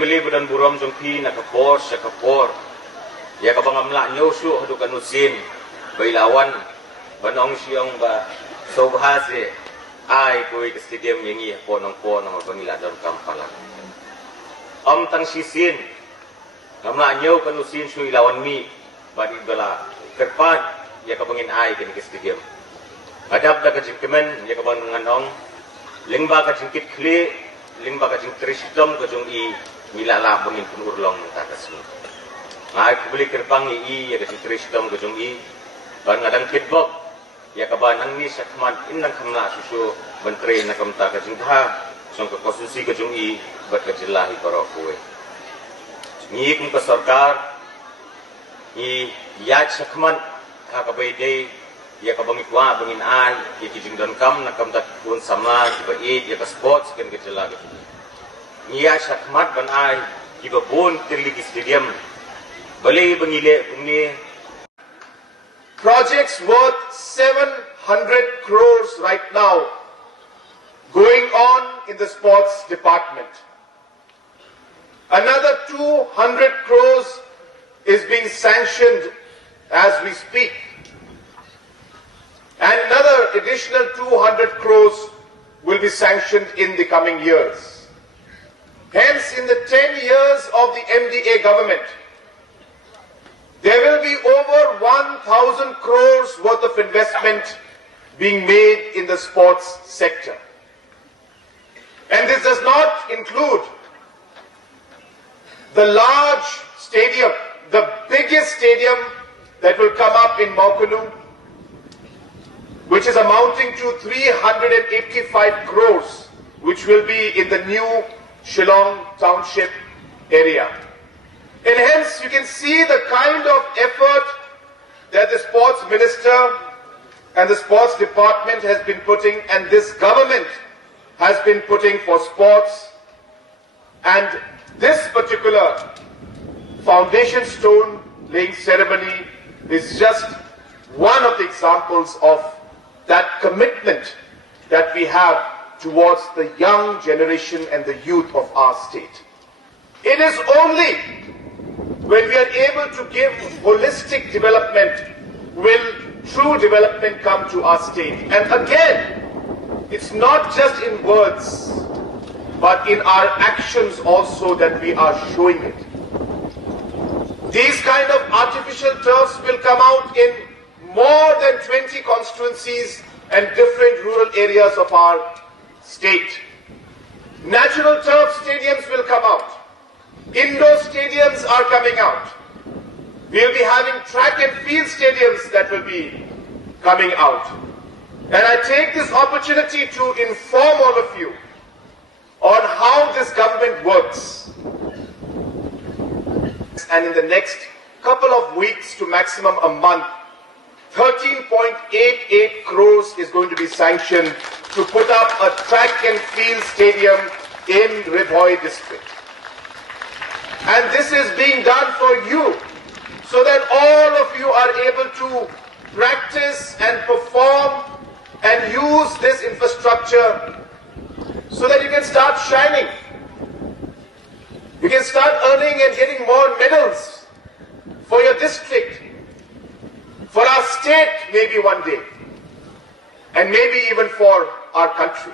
Family budan buram jongpi nakapor sakapor. Ya kabang amla nyosu hadukan usin bailawan banong siang ba sobhase ai koi ke stadium yangi ponong banila dalam kampala. Tang sisin amla nyo kan usin sui lawan mi badi bala kerpan ya kabangin ai ke stadium. Hadap da kajik kemen ya kabang nganong lingba kajing kit kli lingba kajing tristom kajung i milala bangin penurlong takasmi. Ngai kubeli kerpang i ya kajing tristom kajung i ban ngadang kitbok ya kabanang ni sakman inang kamla susu menteri nakamta kajing tha song ke konstitusi kajung i bat kajilahi para kuwe. Ni kum ke sarkar i ya sakman ha kabai dei ya kabangi kwa bangin ai ya kijing don kam nakamta pun sama ba i ya ka sports ken kajilahi. Niya sakmat ban ai kiba pun tirligi stadium bali bangile pungni projects worth 700 crores right now going on in the sports department. Another 200 crores is being sanctioned as we speak. And another additional 200 crores will be sanctioned in the coming years. Hence, in the 10 years of the MDA government, there will be over 1,000 crores worth of investment being made in the sports sector. And this does not include the large stadium, the biggest stadium that will come up in Maukulu, which is amounting to 385 crores, which will be in the new Shillong Township area. And hence you can see the kind of effort that the sports minister and the sports department has been putting and this government has been putting for sports. And this particular foundation stone laying ceremony is just one of the examples of that commitment that we have towards the young generation and the youth of our state. It is only when we are able to give holistic development will true development come to our state. And again, it's not just in words, but in our actions also that we are showing it. These kind of artificial turfs will come out in more than 20 constituencies and different rural areas of our state. Natural turf stadiums will come out. Indoor stadiums are coming out. We will be having track and field stadiums that will be coming out. And I take this opportunity to inform all of you on how this government works. And in the next couple of weeks to maximum a month, 13.88 crores is going to be sanctioned to put up a track and field stadium in Ri-bhoi District. And this is being done for you so that all of you are able to practice and perform and use this infrastructure so that you can start shining. You can start earning and getting more medals for your district, for our state maybe one day, and maybe even for our country.